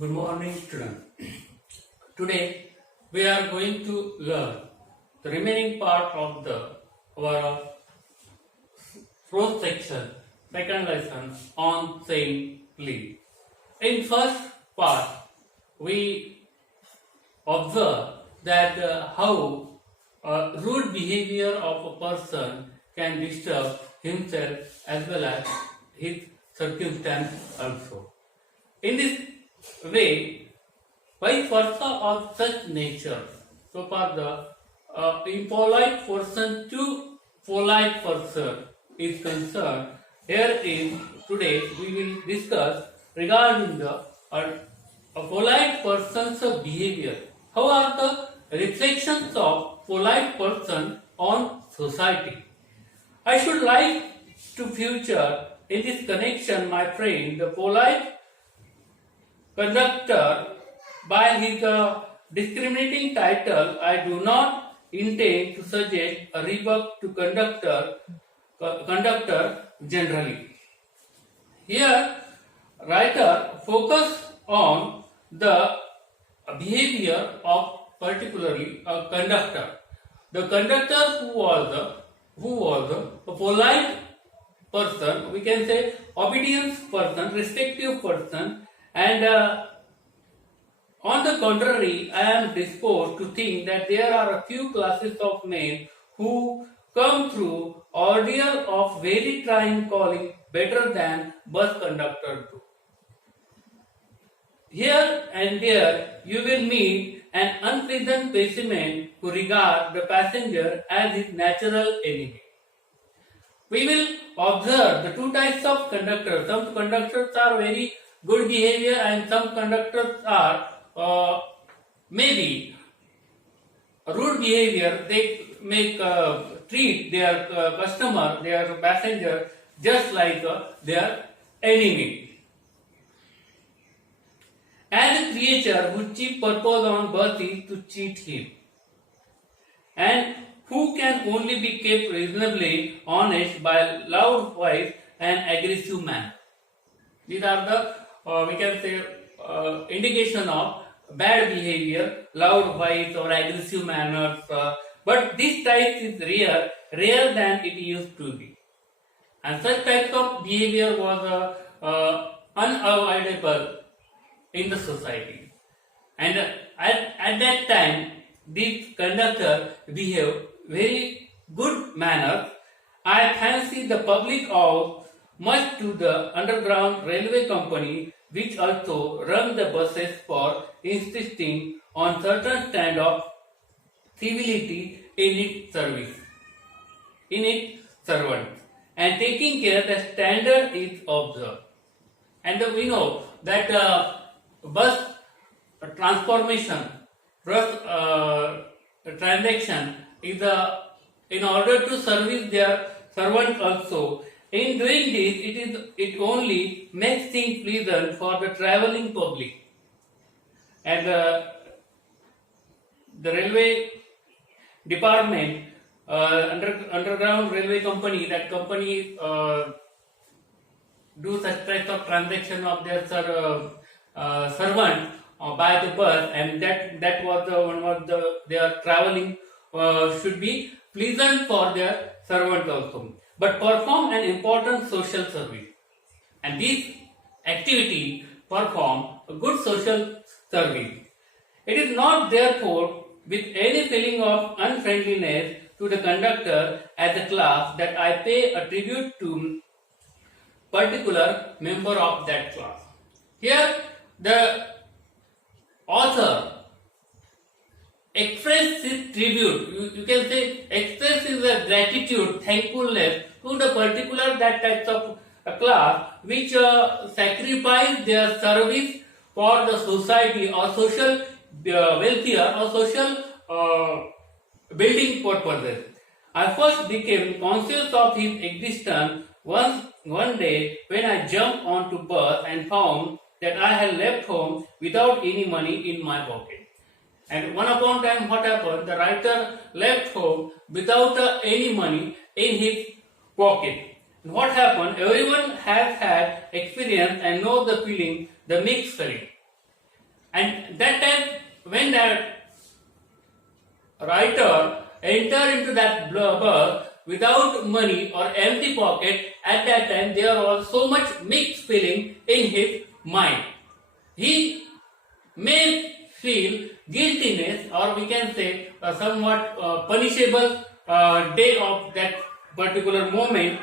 Good morning, students. Today we are going to learn the remaining part of our fourth section, second lesson on saying please. In first part, we observe that how rude behavior of a person can disturb himself as well as his circumstance also. In this way, vice versa of such nature. So far, the impolite person to polite person is concerned. Here is today we will discuss regarding the a polite person's behavior. How are the reflections of polite person on society? I should like to feature in this connection, my friend, the polite conductor. By his discriminating title, I do not intend to suggest a rebuke to conductor generally. Here, writer focus on the behavior of particularly a conductor. The conductor who was a polite person, we can say obedience person, respective person, and on the contrary, I am disposed to think that there are a few classes of men who come through ordeal of very trying calling better than bus conductor do. Here and there you will meet an unpleasant specimen who regard the passenger as his natural enemy. We will observe the two types of conductors. Some conductors are very good behavior and some conductors are maybe rude behavior. They make treat their customer, their passenger, just like their enemy. As a creature whose chief purpose on birth is to cheat him, and who can only be kept reasonably honest by loud voice and aggressive manner. These are the we can say indication of bad behavior, loud voice or aggressive manners. But this type is rare than it used to be. And such types of behavior was unavoidable in the society. And at that time, this conductor behaved very good manner. I fancy the public owes much to the Underground Railway Company, which also run the buses for insisting on certain stand of civility in its service, in its servants, and taking care the standard is observed. And we know that bus transformation, bus transaction is in order to service their servant also. In doing this, it only makes things pleasant for the traveling public. And the railway department, underground railway company, that company do such types of transaction of their servant by the bus, and that was the one of their traveling should be pleasant for their servant also, but perform an important social service. And this activity perform a good social service. It is not therefore with any feeling of unfriendliness to the conductor as a class that I pay a tribute to particular member of that class. Here the author express his tribute, you can say express his gratitude, thankfulness to the particular that types of a class which sacrifice their service for the society or social welfare or social building purposes. I first became conscious of his existence one day when I jumped onto bus and found that I had left home without any money in my pocket. And one upon time, what happened? The writer left home without any money in his pocket. And what happened? Everyone has had experience and knows the feeling, the mixed feeling. And that time, when that writer enter into that bus without money or empty pocket, at that time there was so much mixed feeling in his mind. He may feel guiltiness, or we can say somewhat punishable day of that particular moment.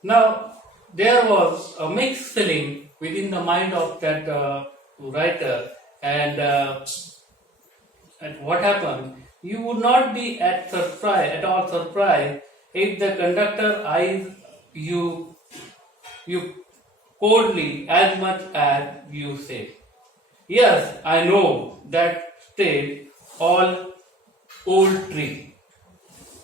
Now, there was a mixed feeling within the mind of that writer, and what happened? You would not be at all surprised if the conductor eyes you coldly as much as you say. Yes, I know that state all old trick.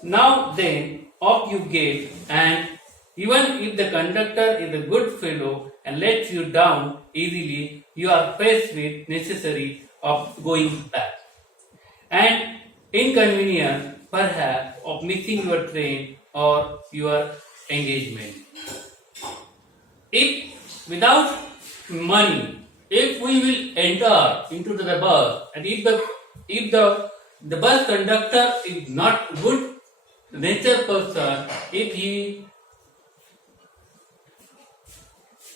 Now then, off you get, and even if the conductor is a good fellow and lets you down easily, you are faced with necessity of going back. And inconvenience, perhaps, of missing your train or your engagement. If without money, if we will enter into the bus, and if the bus conductor is not good nature person, if he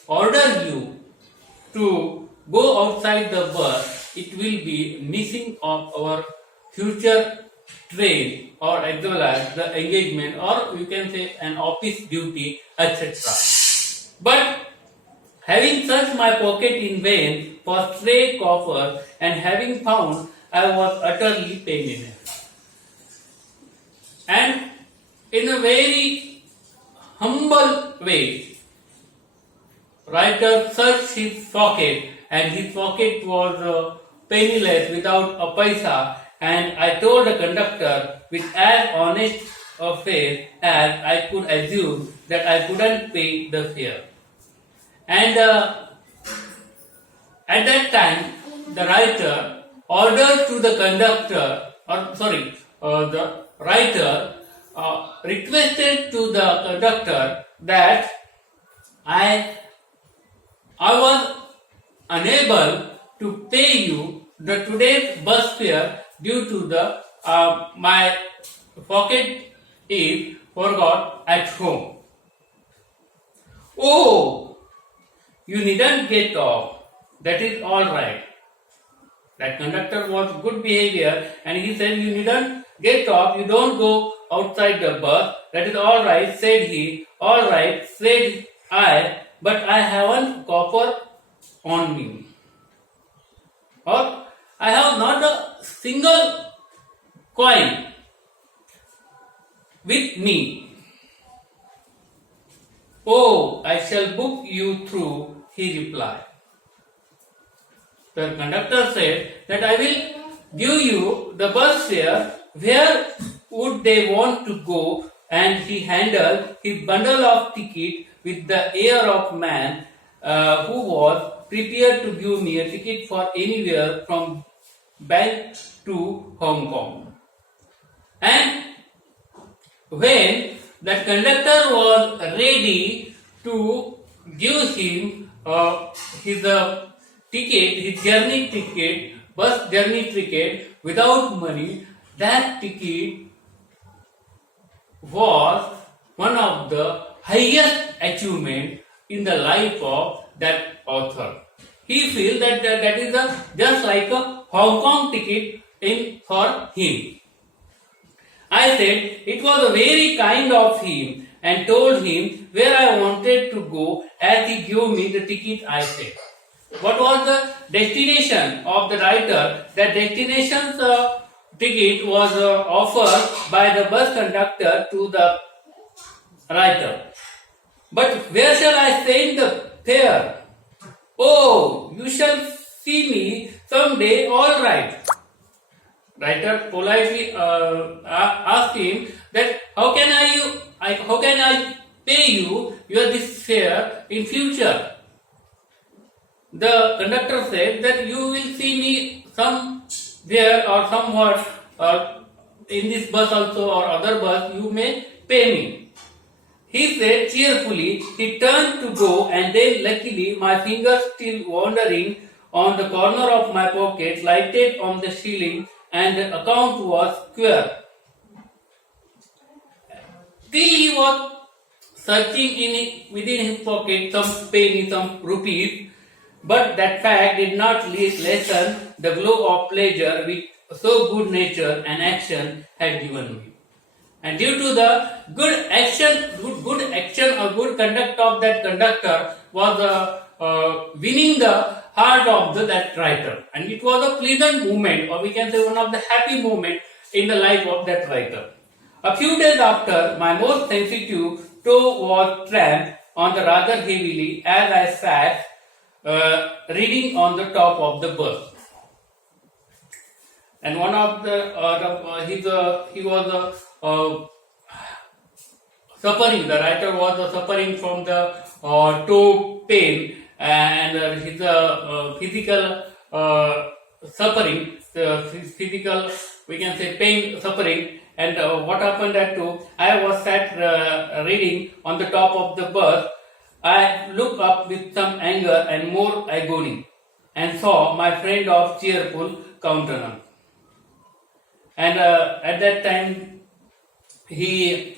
order you to go outside the bus, it will be missing of our future train, or as well as the engagement, or you can say an office duty, etc. But having searched my pocket in vain for stray coffers, and having found I was utterly penniless, and in a very humble way, writer searched his pocket, and his pocket was penniless, without a paisa, and I told the conductor with as honest a face as I could assume that I couldn't pay the fare. And at that time, the writer ordered to the conductor, the writer requested to the conductor that I was unable to pay you the today's bus fare due to the my pocket is forgot at home. Oh, you needn't get off. That is all right. That conductor was good behavior, and he said, you needn't get off. You don't go outside the bus. That is all right, said he. All right, said I, but I haven't copper on me, or I have not a single coin with me. Oh, I shall book you through, he replied. The conductor said that I will give you the bus fare. Where would they want to go? And he handled his bundle of ticket with the air of man who was prepared to give me a ticket for anywhere from Bank to Hong Kong. And when the conductor was ready to give him his ticket, his journey ticket, bus journey ticket without money, that ticket was one of the highest achievement in the life of that author. He feels that that is just like a Hong Kong ticket for him. I said it was a very kind of him, and told him where I wanted to go, as he gave me the ticket. I said, what was the destination of the writer? That destination's ticket was offered by the bus conductor to the writer. But where shall I send the fare? Oh, you shall see me someday, all right. Writer politely asked him that how can I pay you this fare in future? The conductor said that you will see me some there or somewhat in this bus also or other bus, you may pay me. He said cheerfully. He turned to go, and then luckily my fingers still wandering on the corner of my pocket lighted on the ceiling, and the account was square. Till he was searching within his pocket some penny, some rupees, but that fact did not lessen the glow of pleasure which so good nature and action had given me. And due to the good action or good conduct of that conductor was winning the heart of that writer, and it was a pleasant moment, or we can say one of the happy moment in the life of that writer. A few days after, my most sensitive toe was tramped on the rather heavily as I sat reading on the top of the bus. And one of he was suffering. The writer was suffering from the toe pain and his physical suffering, physical, we can say, pain suffering. And what happened that too? I was sat reading on the top of the bus. I looked up with some anger and more agony, and saw my friend of cheerful countenance. And at that time, the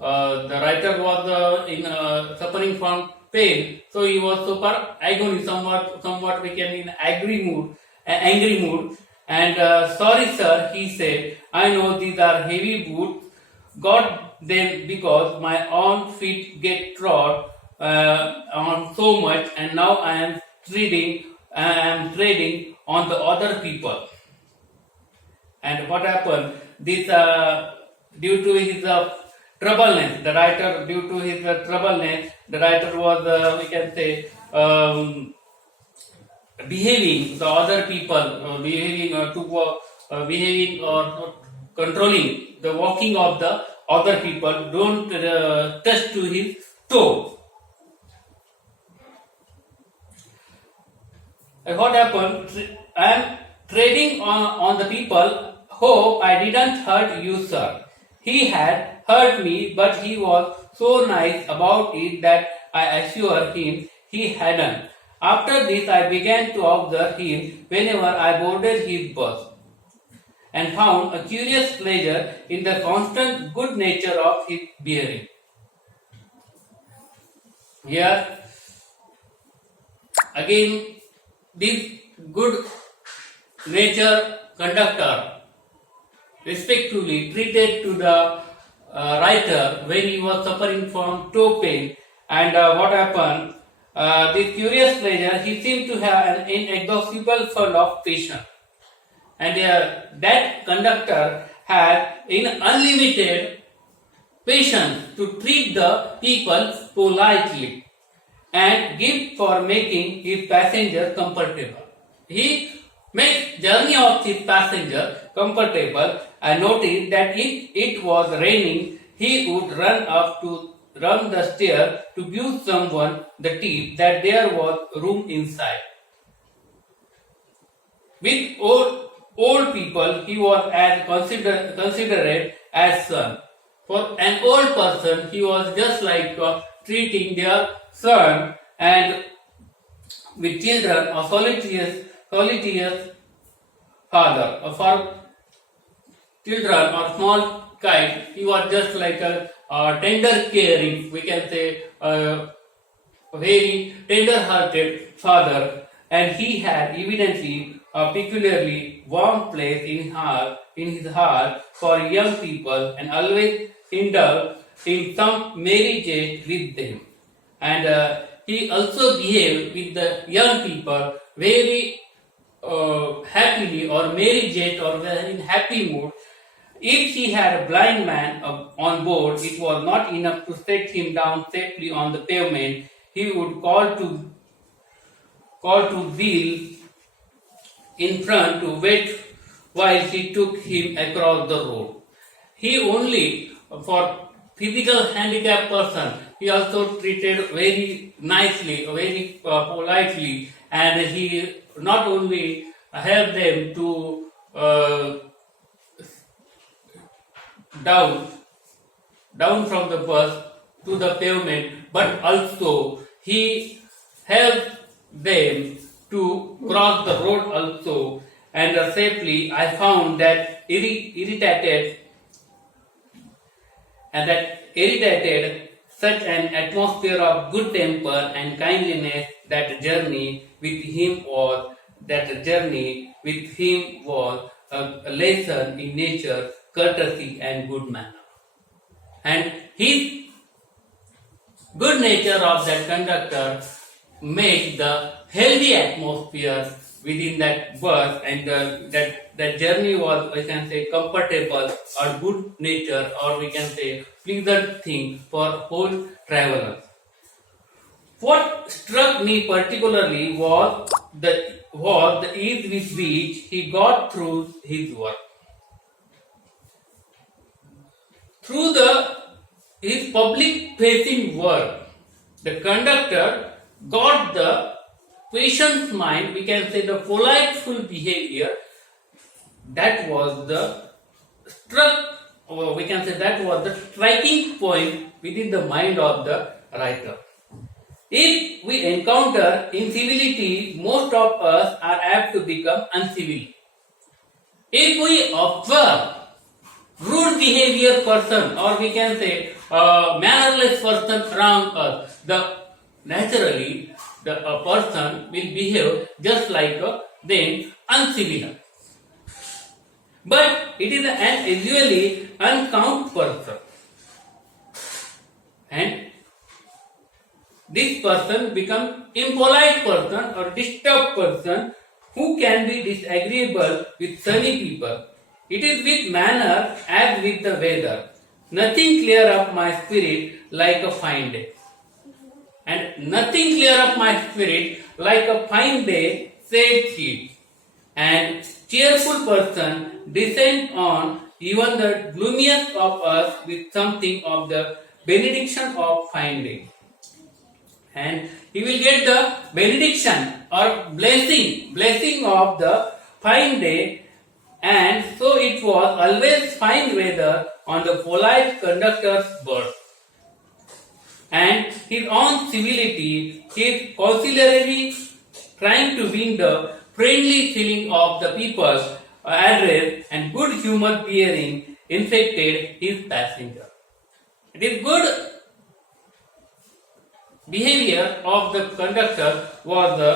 writer was suffering from pain, so he was super agony, somewhat we can in angry mood, and sorry sir, he said, I know these are heavy boots, got them because my own feet get trod on so much, and now I am trading on the other people. And what happened? This due to his troubleness, the writer was we can say behaving the other people, behaving or controlling the walking of the other people. Don't touch to his toe. And what happened? I am trading on the people. Hope I didn't hurt you, sir. He had hurt me, but he was so nice about it that I assured him he hadn't. After this, I began to observe him whenever I boarded his bus, and found a curious pleasure in the constant good nature of his bearing. Here, again, this good nature conductor respectfully treated to the writer when he was suffering from toe pain, and what happened? This curious pleasure, he seemed to have an inexhaustible fund of patience, and that conductor had unlimited patience to treat the people politely and give for making his passenger comfortable. He makes journey of his passenger comfortable. I noticed that if it was raining, he would run the stair to give someone the tip that there was room inside. With old people, he was as considerate as son. For an old person, he was just like treating their son, and with children, a solitarious father. For children or small kid, he was just like a tender caring, we can say a very tender-hearted father, and he had evidently a peculiarly warm place in his heart for young people, and always indulged in some merry jest with them. And he also behaved with the young people very happily, or merry jest, or in happy mood. If he had a blind man on board, it was not enough to set him down safely on the pavement. He would call to Zeal in front to wait while he took him across the road. He only for physical handicapped person, he also treated very nicely, very politely, and he not only helped them to down from the bus to the pavement, but also he helped them to cross the road also, and safely. I found that irritated such an atmosphere of good temper and kindliness that journey with him was a lesson in nature, courtesy and good manner. And his good nature of that conductor made the healthy atmosphere within that bus, and that journey was, we can say, comfortable or good nature, or we can say pleasant thing for whole travelers. What struck me particularly was the ease with which he got through his work. Through his public facing work, the conductor got the patient's mind, we can say the politeful behavior, that was the striking point within the mind of the writer. If we encounter incivility, most of us are apt to become uncivil. If we observe rude behavior person, or we can say mannerless person around us, naturally a person will behave just like them uncivil. But it is an usually uncount person, and this person become impolite person or disturbed person who can be disagreeable with sunny people. It is with manner as with the weather. Nothing clear up my spirit like a fine day. And nothing clear up my spirit like a fine day, said he. And cheerful person descend on even the gloomiest of us with something of the benediction of fine day. And he will get the benediction or blessing of the fine day. And so it was always fine weather on the polite conductor's berth. And his own civility, his conciliarity, trying to win the friendly feeling of the people's address and good humor bearing infected his passenger. It is good behavior of the conductor was the